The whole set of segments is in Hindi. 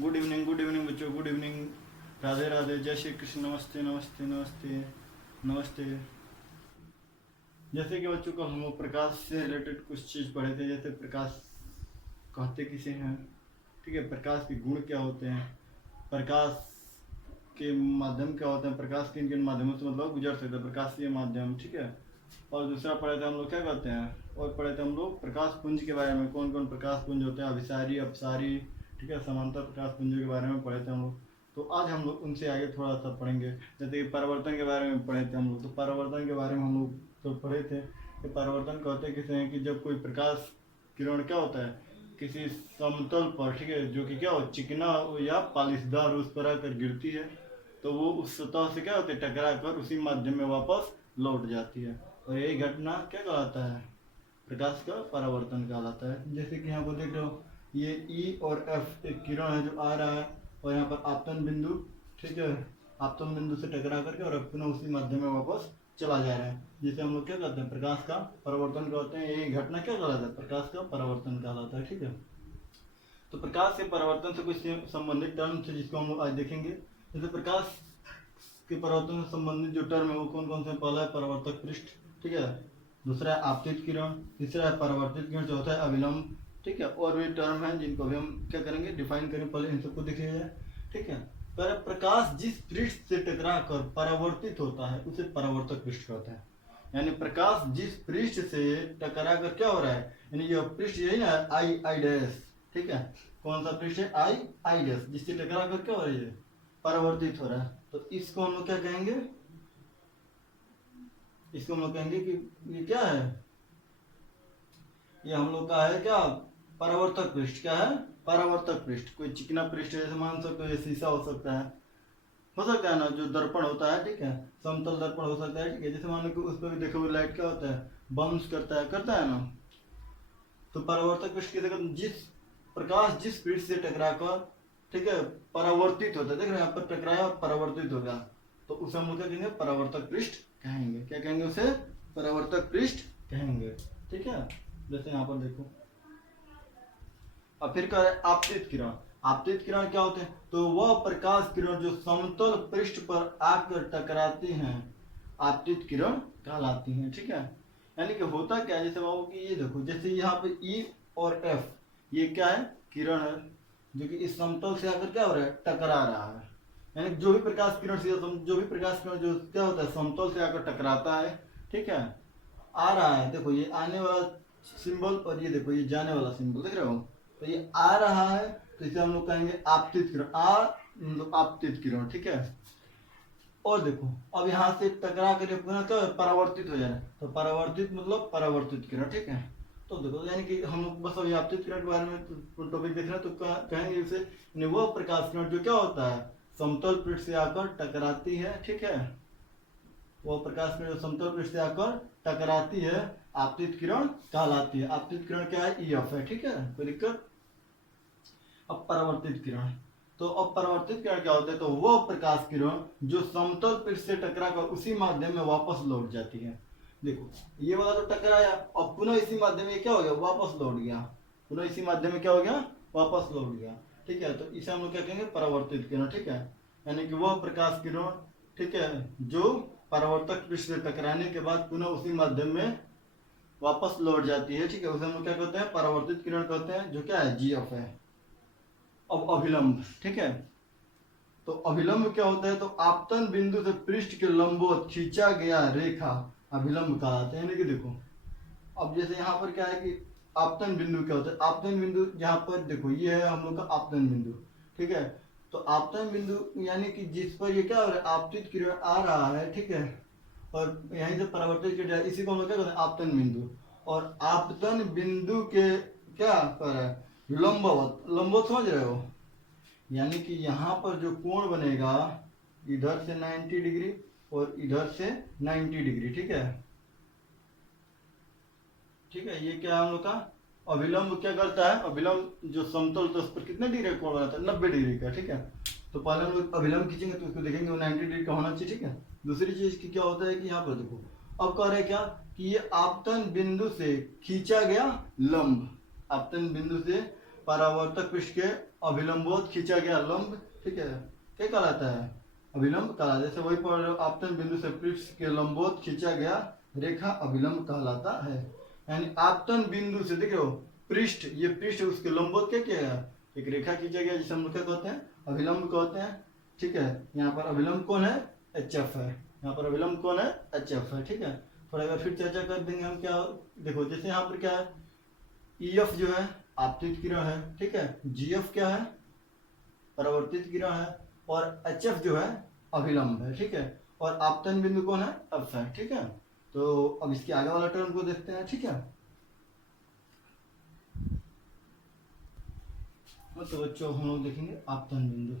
गुड इवनिंग बच्चों, गुड इवनिंग। राधे राधे, जय श्री कृष्ण। नमस्ते नमस्ते नमस्ते नमस्ते। जैसे कि बच्चों को हम लोग प्रकाश से रिलेटेड कुछ चीज़ पढ़े थे, जैसे प्रकाश कहते किसे हैं, ठीक है, प्रकाश के गुण क्या होते हैं, प्रकाश के माध्यम क्या होते हैं, प्रकाश किन किन माध्यमों से मतलब गुजर सकता है, प्रकाशीय माध्यम, ठीक है। और दूसरा पढ़े थे हम लोग क्या कहते हैं, और पढ़े थे हम लोग प्रकाश पुंज के बारे में, कौन कौन प्रकाश पुंज होते हैं, अभिसारी अपसारी, ठीक है, समांतर प्रकाश पुंजों के बारे में पढ़े थे हम लोग। तो आज हम लोग उनसे आगे थोड़ा सा पढ़ेंगे। जैसे कि परावर्तन के बारे में पढ़े थे हम लोग, तो परावर्तन के बारे में हम लोग तो पढ़े थे कि परावर्तन कहते किसे हैं कि जब कोई प्रकाश किरण क्या होता है किसी समतल पर, ठीक है, जो कि क्या हो चिकना या पालिशदार उस पर आकर गिरती है, तो वो उस सतह से क्या होते है टकरा कर उसी माध्यम में वापस लौट जाती है, और यही घटना क्या कहलाता है, प्रकाश का परावर्तन कहलाता है। जैसे कि यहाँ पर देख रहे हो, ये ई और एफ एक किरण है जो आ रहा है, और यहाँ पर आपतन बिंदु, ठीक है, आपतन बिंदु से टकरा करके और पुनः उसी माध्यम में वापस चला जा रहा है, जिसे हम लोग क्या कहते हैं प्रकाश का परावर्तन कहते हैं। यही घटना क्या कहलाता है, प्रकाश का परावर्तन कहलाता है, ठीक है। तो प्रकाश के परावर्तन से कुछ संबंधित टर्म थे जिसको हम लोग आज देखेंगे। जैसे प्रकाश के परावर्तन से संबंधित जो टर्म है वो कौन कौन से, पहला है परावर्तक पृष्ठ, ठीक है, दूसरा है आपतित किरण, तीसरा है परावर्तित किरण, चौथा है अविलंब, ठीक है। और भी टर्म है जिनको भी हम क्या करेंगे डिफाइन करें, पहले इन सबको देख लिया जाए, ठीक है। पर प्रकाश जिस पृष्ठ से टकरा कर परावर्तित होता है उसे परावर्तक पृष्ठ कहते हैं। यानी प्रकाश जिस पृष्ठ से टकरा कर क्या हो रहा है, यानी यह पृष्ठ यही ना आई आई डैश, ठीक है, कौन सा पृष्ठ है आई आई डैश, जिससे टकरा कर क्या हो रही है परावर्तित हो रहा है, तो इसको हम लोग क्या कहेंगे, इसको हम लोग कहेंगे कि ये क्या है, ये हम लोग का है क्या परावर्तक पृष्ठ, क्या है परावर्तक पृष्ठ। कोई चिकना पृष्ठ है जैसे मान सकते हो, ये शीशा हो सकता है ना, जो दर्पण होता है, ठीक है, समतल दर्पण हो सकता है, ठीक है, जैसे मान लो कि उस पर भी देखो लाइट क्या होता है बाउंस करता है ना। तो परावर्तक पृष्ठ की जगह जिस प्रकाश जिस पृष्ठ से टकरा कर, ठीक है, परावर्तित होता है, देख रहे हैं यहाँ पर टकराया और परावर्तित हो गया, तो उसे हम लोग क्या कहेंगे परावर्तक पृष्ठ कहेंगे। क्या कहेंगे उसे, परावर्तक पृष्ठ कहेंगे, ठीक है। जैसे यहाँ पर देखो, अब फिर क्या है आपतित किरण। आपतित किरण क्या होते हैं, तो वह प्रकाश किरण जो समतल पृष्ठ पर आकर टकराती हैं आपतित किरण कहलाती हैं, ठीक है। यानी कि होता क्या है, जैसे बाबू की ये देखो, जैसे यहाँ पे ई और एफ ये क्या है किरण है जो कि इस समतल से आकर क्या हो रहा है टकरा रहा है। यानी जो भी प्रकाश किरण से जो भी प्रकाश किरण जो क्या होता है समतल से आकर टकराता है, ठीक है, आ रहा है, देखो ये आने वाला सिंबल और ये देखो ये जाने वाला सिंबल देख रहे हो, तो ये आ रहा है, तो इसे हम लोग कहेंगे आपतित किरण, मतलब आपतित किरण, ठीक है। और देखो अब यहाँ से टकरा कर पुनः क्या परावर्तित हो जाए, तो परावर्तित मतलब परावर्तित किरण, ठीक है। तो देखो यानी कि हम लोग बस अभी आपतित किरण के बारे में टॉपिक देख रहे हैं, तो कहेंगे इसे वह प्रकाश किरण जो क्या होता है समतल पृष्ठ से आकर टकराती है, ठीक है, वह प्रकाश किरण जो समतल पृष्ठ से आकर टकराती है आपतित किरण कहलाती है। आपतित किरण क्या है ईएफ है, ठीक है, कोई दिक्कत। अब परावर्तित किरण, तो अब परावर्तित किरण क्या होता है, तो वह प्रकाश किरण जो समतल पृष्ठ से टकरा कर उसी माध्यम में वापस लौट जाती है। देखो ये वाला तो टकराया और पुनः इसी माध्यम में क्या हो गया वापस लौट गया, पुनः इसी माध्यम में क्या हो गया वापस लौट गया, ठीक है। तो इसे हम लोग क्या कहेंगे परावर्तित किरण, ठीक है। यानी कि वह प्रकाश किरण, ठीक है, जो परावर्तक पृष्ठ से टकराने के बाद पुनः उसी माध्यम में वापस लौट जाती है, ठीक है, उसे हम लोग क्या कहते हैं परावर्तित किरण कहते हैं, जो क्या है जीएफ है। अब अभिलंब, ठीक है, तो अभिलंब क्या होता है, तो आपतन बिंदु से पृष्ठ के लंबवत खींचा गया रेखा अभिलंब कहलाते हैं। यानी कि देखो अब जैसे यहाँ पर क्या है कि आपतन बिंदु क्या होता है, आपतन बिंदु यहाँ पर देखो ये है हम लोग का आपतन बिंदु, ठीक है। तो आपतन बिंदु यानी कि जिस पर ये क्या हो रहा है आपतित किरण आ रहा है, ठीक है, और यहीं से परावर्तित किया जाए इसी को हम लोग क्या कहते हैं आपतन बिंदु। और आपतन बिंदु के क्या पर है लंबवत, लंबवत समझ रहे हो, यानी कि यहाँ पर जो कोण बनेगा इधर से 90 डिग्री और इधर से 90 डिग्री, ठीक है, ठीक है, ये क्या है हम लोग का अभिलंब क्या करता है, अभिलंब जो समतल तो उस पर कितने डिग्री कोण बनाता है 90 डिग्री का, ठीक है। तो पहले हम लोग अभिलंब खींचेंगे तो उसको देखेंगे वो 90 डिग्री का होना चाहिए, ठीक है। दूसरी चीज की क्या होता है कि यहाँ पर देखो अब कह रहे क्या कि ये आपतन बिंदु से खींचा गया लंब, आपतन बिंदु से परावर्तक पृष्ठ के अभिलंबोत खींचा गया लंब, ठीक है, क्या कहलाता है? अभिलंब कहलाता है। जैसे वही पढ़ रहे हो, आपतन बिंदु से पृष्ठ के लंबोत खींचा गया रेखा अभिलंब कहलाता है। यानी आपतन बिंदु से देखो पृष्ठ, ये पृष्ठ उसके लंबोत क्या किया गया, एक रेखा खींचा गया, जिसे हम लोग क्या कहते हैं? अभिलंब कहते हैं, ठीक है। यहाँ पर अभिलंब कौन है? HF है। यहाँ पर अभिलंब कौन है? HF है, ठीक है। थोड़ा अगर फिर चर्चा कर देंगे हम। क्या देखो, जैसे यहाँ पर क्या है, EF जो है आपतित किरण है, ठीक है। GF क्या है? परावर्तित किरण है। और HF जो है अभिलंब है, ठीक है। और आपतन बिंदु कौन है? F है, ठीक है। तो अब इसके आगे वाला टर्म को देखते हैं, ठीक है। तो बच्चों हम लोग देखेंगे आपतन बिंदु।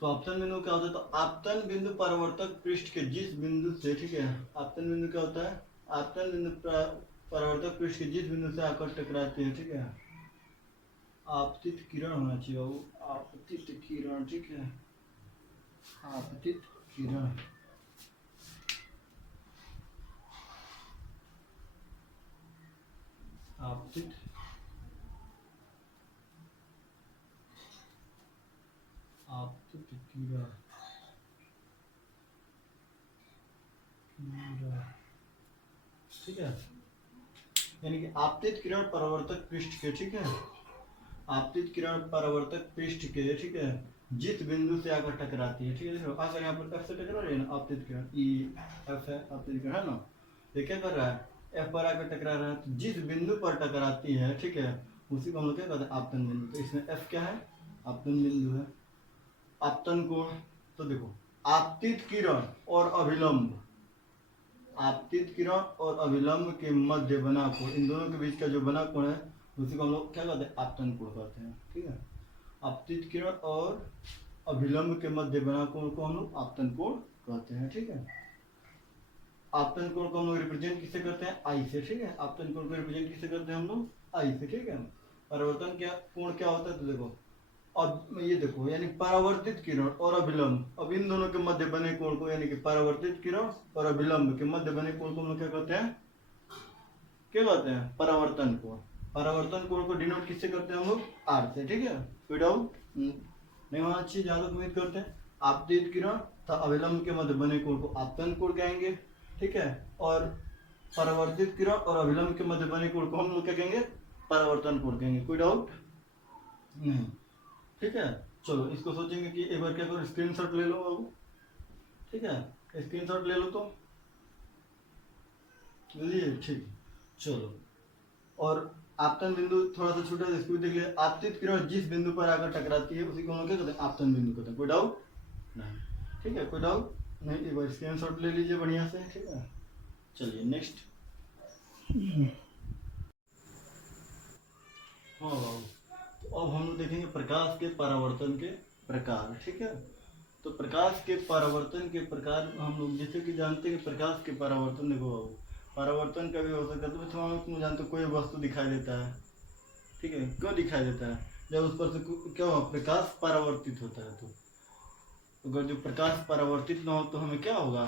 तो आपतन बिंदु क्या होता है? तो आपतन बिंदु परावर्तक पृष्ठ के जिस बिंदु से, ठीक है, आपतन बिंदु क्या होता है? आपतन बिंदु परावर्तक पृष्ठ के जिस बिंदु से आकर टकराते हैं, ठीक है। आपतित किरण होना चाहिए बाबू, आपतित किरण, ठीक है। आपतित किरण, आपतित आपतित किरण, ठीक है। यानी कि आपतित किरण परावर्तक पृष्ठ के, ठीक है, आपतित किरण परावर्तक पृष्ठ के, ठीक है, जिस बिंदु से आकर टकराती है, ठीक है। देखो अगर यहाँ पर F से टकरा रही है ना, आपतित किरण EF है, आपतित किरण है ना, ये क्या कर रहा है? F पर आकर टकरा रहा है। तो जिस बिंदु पर टकराती है, ठीक है, उसी को हम लोग क्या कहते हैं? आपतन बिंदु। तो इसमें F क्या है? आपतन बिंदु है। आपतन कोण, तो देखो आपतित किरण और अभिलंब, आपतित किरण और अभिलंब के मध्य बना कोण, इन दोनों के बीच का जो बना कोण है उसी को हम लोग क्या कहते हैं? आपतन कोण कहते हैं, ठीक है। आपतित किरण और अभिलंब के मध्य बना कोण को हम लोग आपतन कोण कहते हैं, ठीक है। आपतन कोण को हम लोग रिप्रेजेंट किससे करते हैं? I से, ठीक है। आपतन कोण को रिप्रेजेंट किससे करते हैं हम लोग? I से, ठीक है। परिवर्तन क्या कोण क्या होता है? तो देखो अब ये देखो, यानी परावर्तित किरण और अभिलंब, अब इन दोनों के मध्य बने कोण को, यानी कि परावर्तित किरण और अभिलंब के मध्य बने कोण को हम लोग क्या कहते हैं? क्या कहते हैं? परावर्तन कोण। परावर्तन कोण को डिनोट किससे करते हैं हम लोग? R से, ठीक है। कोई डाउट नहीं होना चाहिए, ज्यादा उम्मीद करते हैं। आपतित किरण तथा अभिलंब के मध्य बने कोण को आपतन कोण कहेंगे, ठीक है। और परावर्तित किरण और अभिलंब के मध्य बने कोण को हम लोग क्या कहेंगे? परावर्तन कोण कहेंगे। कोई डाउट नहीं, ठीक है। चलो इसको सोचेंगे कि एक बार क्या करो, स्क्रीनशॉट ले लो बाबू, ठीक है। स्क्रीनशॉट ले लो तो लीजिए, ठीक। चलो, और आपतन बिंदु थोड़ा सा छोटा सा इसको देख लिया। आपतित किरण जिस बिंदु पर आकर टकराती है उसी को हम लोग क्या कहते हैं? आपतन बिंदु कहते हैं। कोई डाउट नहीं, ठीक है। कोई डाउट नहीं, एक बार स्क्रीनशॉट ले लीजिए बढ़िया से, ठीक है। चलिए नेक्स्ट। हाँ बाबू, तो अब हम लोग देखेंगे प्रकाश के परावर्तन के प्रकार, ठीक है। तो प्रकाश के परावर्तन के प्रकार हम लोग जैसे कि जानते हैं कि प्रकाश के परावर्तन, देखो बाबू, परावर्तन का भी हो सकता है। तो हम जानते कोई वस्तु दिखाई देता है, ठीक है, क्यों दिखाई देता है? जब उस पर से क्या हुआ? प्रकाश परावर्तित होता है। तो अगर जो प्रकाश परावर्तित ना हो तो हमें क्या होगा?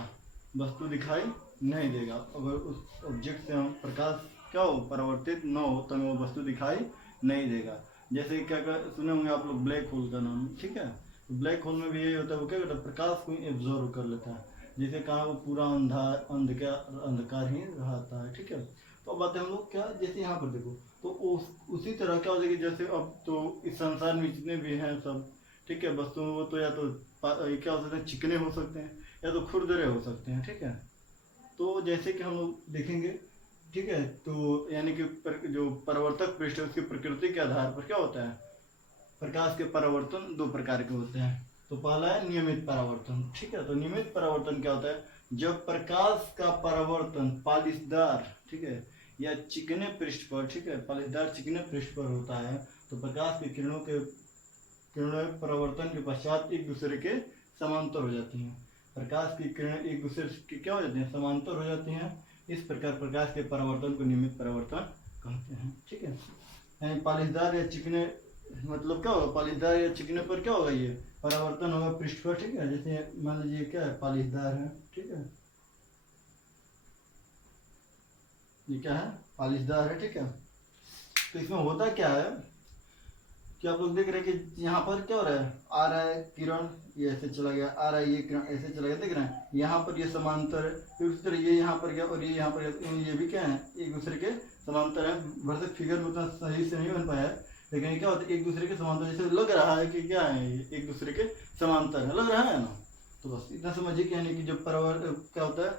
वस्तु दिखाई नहीं देगा। अगर उस ऑब्जेक्ट से हम प्रकाश क्या हो? परावर्तित ना हो तो हमें वो वस्तु दिखाई नहीं देगा। जैसे क्या सुने होंगे आप लोग ब्लैक होल का नाम, ठीक है। तो ब्लैक होल में भी यही होता है, वो क्या करता है? प्रकाश को एब्जॉर्व कर लेता है। जैसे कहा वो पूरा अंधकार ही रहता है, ठीक है। तो अब बात है हम लोग क्या, जैसे यहाँ पर देखो, तो उसी तरह क्या हो जाएगी, जैसे अब तो इस संसार में जितने भी हैं सब, ठीक है, वस्तु वो तो या तो क्या हो सकते हैं? चिकने हो सकते हैं या तो खुरदरे हो सकते हैं, ठीक है। तो जैसे कि हम लोग देखेंगे, ठीक है, तो यानी कि जो परावर्तक पृष्ठ है उसकी प्रकृति के आधार पर क्या होता है? प्रकाश के परावर्तन दो प्रकार के होते हैं। तो पहला है नियमित परावर्तन, ठीक है। तो नियमित परावर्तन क्या होता है? जब प्रकाश का परावर्तन पालिशदार, ठीक है, या चिकने पृष्ठ पर, ठीक है, पालिशदार चिकने पृष्ठ पर होता है, तो प्रकाश की किरणों परावर्तन के पश्चात एक दूसरे के समांतर हो जाती हैं। प्रकाश की किरणें एक दूसरे के क्या हो जाती हैं? समांतर हो जाती हैं। इस प्रकार प्रकाश के परावर्तन को नियमित परावर्तन कहते हैं, ठीक है। यानी पालिशदार या चिकने, मतलब क्या होगा? पालिशदार या चिकने पर क्या होगा? ये परावर्तन होगा पृष्ठ पर, ठीक है। जैसे मान लीजिए क्या है? पालिशदार है, ठीक है, ये क्या है? पालिशदार है, ठीक है। तो इसमें होता क्या है कि आप लोग देख रहे हैं कि यहाँ पर क्या हो रहा है, आ रहा है किरण, ये ऐसे चला गया, आ रहा है ये किरण ऐसे चला गया, देख रहे हैं यहाँ पर ये समांतर है, फिर उसी तरह ये यहाँ पर गया और ये यहाँ पर गया, ये भी क्या है, एक दूसरे के समांतर है। वैसे फिगर में उतना सही से नहीं बन पाया है, लेकिन क्या होता है एक दूसरे के समांतर, जैसे लग रहा है कि क्या है, एक दूसरे के समांतर है, लग रहा है ना। तो बस इतना समझिए कि यानी कि जब क्या होता है,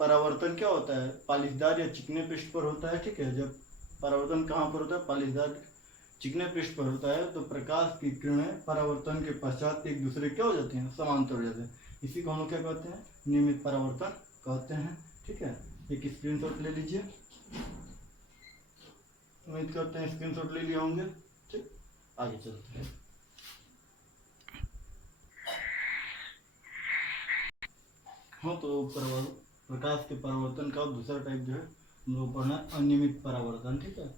परावर्तन क्या होता है, पालिशदार या चिकने पृष्ठ पर होता है, ठीक है। जब परावर्तन कहाँ पर होता है, पालिशदार चिकने पृष्ठ पर होता है, तो प्रकाश की किरणें परावर्तन के पश्चात एक दूसरे क्या हो जाती हैं, समांतर हो जाते हैं। इसी को हम लोग क्या कहते हैं, नियमित परावर्तन कहते हैं, ठीक है। एक स्क्रीनशॉट ले लीजिए, उम्मीद करते हैं स्क्रीनशॉट ले लिए होंगे, ठीक। आगे चलते हैं। हाँ, तो प्रकाश के परावर्तन का दूसरा टाइप जो है हम लोग पढ़ना है अनियमित परावर्तन, ठीक है।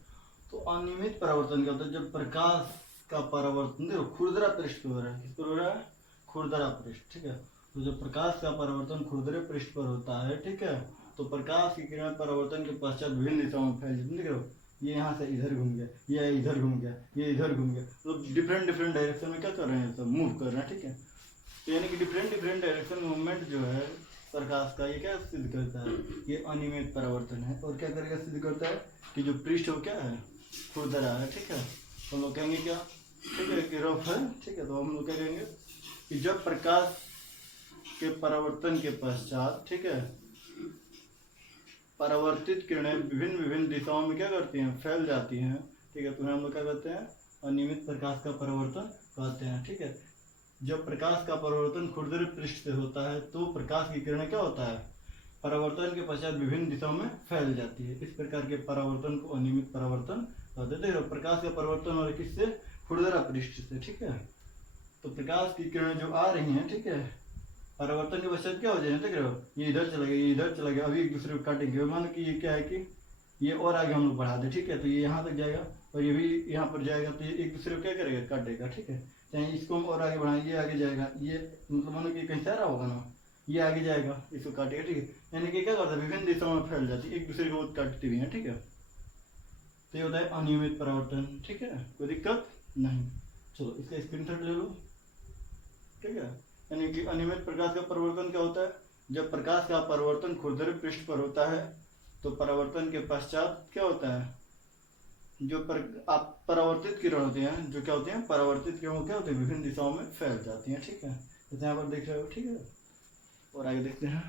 तो अनियमित परावर्तन क्या होता है, जब प्रकाश का परावर्तन देखो खुरदरा पृष्ठ पर हो रहा है, किस पर हो रहा है, खुरदरा पृष्ठ, ठीक है। तो जब प्रकाश का परावर्तन खुरदरे पृष्ठ पर होता है, ठीक है, तो प्रकाश की किरण परावर्तन के पश्चात विभिन्न दिशाओं में फैल जाती है, देख रहे हो, ये यहाँ से इधर घूम गया, ये इधर घूम गया, ये इधर घूम गया, तो डिफरेंट डायरेक्शन में क्या कर रहे हैं, सब मूव कर रहे हैं, ठीक है। तो यानी कि डिफरेंट डायरेक्शन मूवमेंट जो है प्रकाश का, ये क्या सिद्ध करता है, ये अनियमित परावर्तन है। और क्या करेगा, सिद्ध करता है कि जो पृष्ठ हो क्या है, खुरदरा है, ठीक है। तो हम लोग कहेंगे क्या, ठीक है, कि रफ है, ठीक है। तो हम लोग क्या कहेंगे कि जब प्रकाश के परावर्तन के पश्चात, ठीक है, परावर्तित किरणें विभिन्न दिशाओं में क्या करती हैं, फैल जाती हैं, ठीक है, तो हम लोग क्या कहते हैं, अनियमित प्रकाश का परावर्तन कहते हैं, ठीक है। जब प्रकाश का परावर्तन खुरदरे पृष्ठ से होता है तो प्रकाश की किरणें क्या होता है, परावर्तन के पश्चात विभिन्न दिशाओं में फैल जाती है। इस प्रकार के परावर्तन को अनियमित परावर्तन कहते हैं। प्रकाश का परावर्तन और किससे, खुरदरा पृष्ठ से, ठीक है। तो प्रकाश की किरणें जो आ रही हैं, ठीक है, परावर्तन के पश्चात क्या हो जाए, देख रहे हो, ये इधर चला गया, ये इधर चला गया, अभी एक दूसरे को काटेंगे, मान कि ये क्या है कि ये और आगे हम लोग बढ़ा दे, ठीक है, तो ये यहाँ तक जाएगा और ये भी यहाँ पर जाएगा, तो ये एक दूसरे को क्या करेगा, काटेगा, ठीक है। चाहे इसको हम और आगे बढ़ाएं, ये आगे जाएगा, ये मतलब मानो कि कहीं से आ रहा होगा ना, ये आगे जाएगा, इसको काटेगा, ठीक है। यानी कि क्या करता है, विभिन्न दिशाओं में फैल जाती है, एक दूसरे को काटती भी है, ठीक है। तो ये होता है अनियमित परावर्तन, ठीक है, कोई दिक्कत नहीं। चलो इसका स्क्रीनशॉट ले लो, ठीक है। यानी कि अनियमित प्रकाश का परावर्तन क्या होता है, जब प्रकाश का परावर्तन खुरदरे पृष्ठ पर होता है तो परावर्तन के पश्चात क्या होता है, जो परावर्तित किरण होती हैं, जो क्या होती हैं, परावर्तित किरण क्या होती है, विभिन्न दिशाओं में फैल जाती हैं, ठीक है। जैसे यहाँ पर देख रहे हो, ठीक है। और आगे देखते हैं,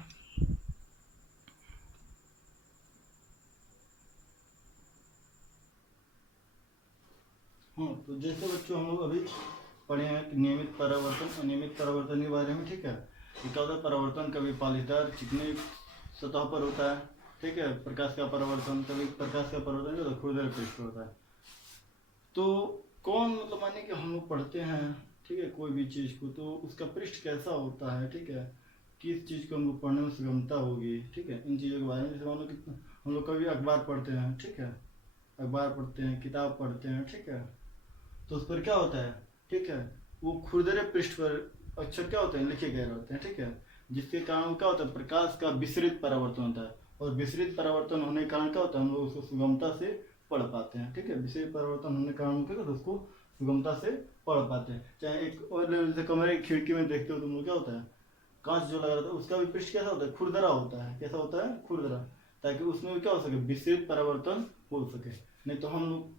हाँ, तो जैसे बच्चों हम लोग अभी पढ़े हैं नियमित परावर्तन अनियमित परावर्तन के बारे में, ठीक है। ये क्या होता है, परावर्तन कभी पालिशदार चिकनी सतह पर होता है, ठीक है, प्रकाश का परावर्तन, कभी प्रकाश का परावर्तन जो खुरदरे पृष्ठ पर होता है। तो कौन मतलब मानिए कि हम लोग पढ़ते हैं, ठीक है, कोई भी चीज़ को, तो उसका पृष्ठ कैसा होता है, ठीक है, किस चीज़ को हम लोग पढ़ने में सुगमता होगी, ठीक है, इन चीज़ों के बारे में। जैसे मान लो कितना हम लोग कभी अखबार पढ़ते हैं, ठीक है, अखबार पढ़ते हैं, किताब पढ़ते हैं, ठीक है, तो उस पर क्या होता है, ठीक है, वो खुरदरे पृष्ठ पर अक्षर क्या होते हैं, लिखे गए रहते हैं, ठीक है, जिसके कारण क्या होता है, प्रकाश का विसरित परावर्तन होता है, और विसरित परावर्तन होने के कारण क्या होता है, हम लोग उसको सुगमता से पढ़ पाते हैं, ठीक है। विसरित परावर्तन होने के कारण क्या होता है, उसको सुगमता से पढ़ पाते हैं। चाहे एक और जैसे कमरे की खिड़की में देखते हो तुम लोग, क्या होता है, कांच जो लगा रहता है उसका भी पृष्ठ कैसा होता है, खुरदरा होता है, कैसा होता है, खुरदरा, ताकि उसमें भी क्या हो सके, विसरित परावर्तन हो सके। नहीं तो हम लोग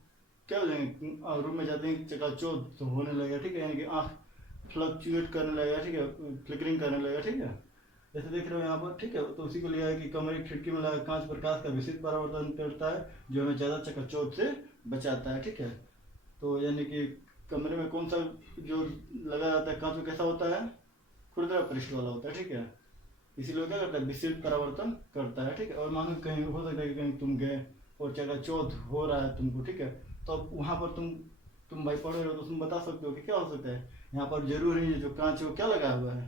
क्या हो जाएंगे, रूम में जाते हैं चकाचौंध होने लगेगा, ठीक है, यानी कि आँख फ्लक्चुएट करने लगेगा, ठीक है, फ्लिकरिंग करने लगेगा, ठीक है, जैसे देख रहे हो यहाँ पर, ठीक है। तो उसी को लिया है कि कमरे की खिड़की में लगा कांच प्रकाश का विसरित परावर्तन करता है, जो हमें ज़्यादा चकाचौंध से बचाता है, ठीक है। तो यानी कि कमरे में कौन सा जो लगा जाता है कांच में, कैसा होता है, खुरदरा पृष्ठ वाला होता है, ठीक है, इसीलिए क्या करता है, विसरित परावर्तन करता है, ठीक है। और मानो कहीं हो सकता है कि कहीं तुम गए और चकाचौंध हो रहा है तुमको, ठीक है, तो अब वहाँ पर तुम भाई पढ़ रहे हो तो तुम बता सकते हो कि क्या हो सकता है, यहाँ पर जरूर है जो कांच वो क्या लगा हुआ है,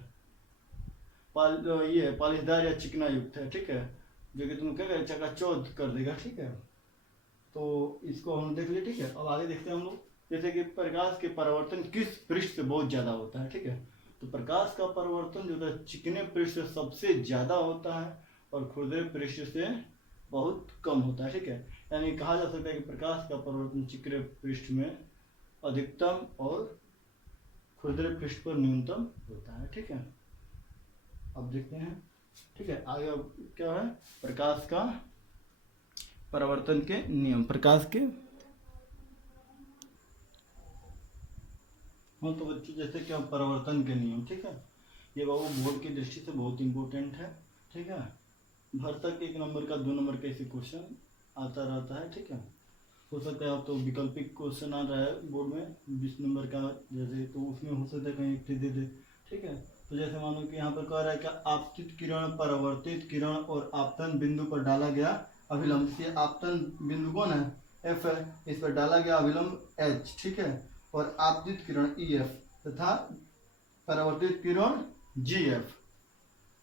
ये पालिशदार या चिकना युक्त है, ठीक है, जो कि तुम क्या करें, चकाचौंध कर देगा, ठीक है। तो इसको हम देख लिए, ठीक है। अब आगे देखते हैं हम लोग, जैसे कि प्रकाश के परावर्तन किस पृष्ठ से बहुत ज्यादा होता है, ठीक है। तो प्रकाश का परावर्तन जो है चिकने पृष्ठ से सबसे ज्यादा होता है और खुरदरे पृष्ठ से बहुत कम होता है, ठीक है। यानी कहा जा सकता है कि प्रकाश का परावर्तन चिकने पृष्ठ में अधिकतम और खुरदरे पृष्ठ पर न्यूनतम होता है। ठीक है, अब देखते हैं। ठीक है, आगे अब क्या है, प्रकाश का परावर्तन के नियम। प्रकाश के, हाँ तो बच्चों जैसे क्या परावर्तन के नियम। ठीक है, ये बाबू बोर्ड की दृष्टि से बहुत इंपॉर्टेंट है। ठीक है, भर तक 1 नंबर का 2 नंबर का ऐसे क्वेश्चन आता रहता है। ठीक है, हो सकता है आप तो विकल्पिक क्वेश्चन आ रहा है बोर्ड में 20 नंबर का जैसे, तो उसमें हो सकता है कहीं एक दे दे। ठीक है, तो जैसे मानो कि यहाँ पर कह रहा है कि आपतित किरण, परावर्तित किरण और आपतन बिंदु पर डाला गया अभिलंब। ये आपतन बिंदु कौन है, एफ है, इस पर डाला गया अभिलंब एच। ठीक है, और आपतित किरण ई एफ तथा परावर्तित किरण जी एफ।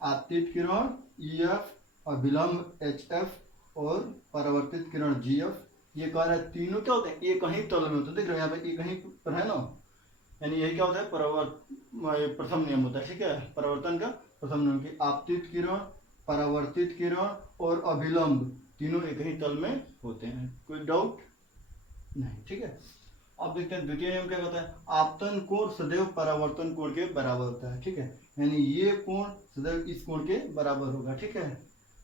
आपतित किरण ई एफ, अभिलंब एच एफ और परावर्तित किरण जी एफ, ये कह रहा है तीनों क्या होते हैं, एक ही तल में होते हैं। देख रहे हो यहाँ पे एक ही पर है ना, यानी यही क्या होता है, प्रथम नियम होता है। ठीक है, परावर्तन का प्रथम नियम की आपतित किरण, परावर्तित किरण और अभिलंब तीनों एक ही तल में होते हैं। कोई डाउट नहीं। ठीक है, अब देखते हैं द्वितीय नियम क्या कहता है, आपतन कोण सदैव परावर्तन कोण के बराबर होता है। ठीक है, यानी ये कोण सदैव इस कोण के बराबर होगा। ठीक है,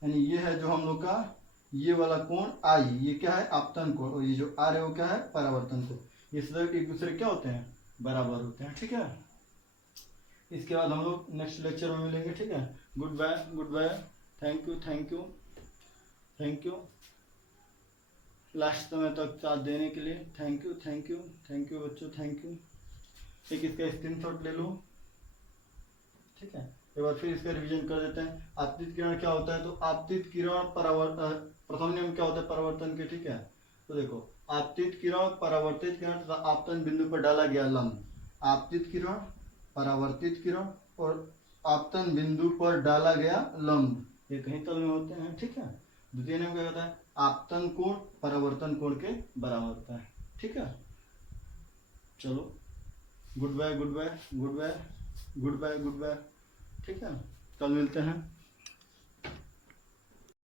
यानी ये है जो हम लोग का ये वाला कोण आई, ये क्या है आपतन कोण, और ये जो आर है वो क्या है परावर्तन कोण। ये सदैव एक दूसरे क्या होते हैं, बराबर होते हैं। ठीक है, इसके बाद हम लोग नेक्स्ट लेक्चर में मिलेंगे। ठीक है, good bye, good bye, thank you, thank you, thank you last समय तक साथ देने के लिए। Thank you, thank you, thank you बच्चों, थैंक यू। एक इसका स्क्रीनशॉट ले लो। ठीक है, एक बार फिर इसका रिवीजन कर देते हैं। आपतित किरण क्या होता है, तो आपतित किरण परावर्तन, प्रथम नियम क्या होता है परावर्तन के। ठीक है, तो देखो आपतित किरण, परावर्तित किरण तथा आपतन बिंदु पर डाला गया लंब। आपतित किरण, परावर्तित किरण और आपतन बिंदु पर डाला गया लंब, ये कहीं तल में होते हैं। ठीक है, द्वितीय नियम क्या कहता है, आपतन कोण परावर्तन कोण के बराबर होता है। ठीक है, चलो good bye, good bye, good bye, good bye, good bye. ठीक है, कल मिलते हैं।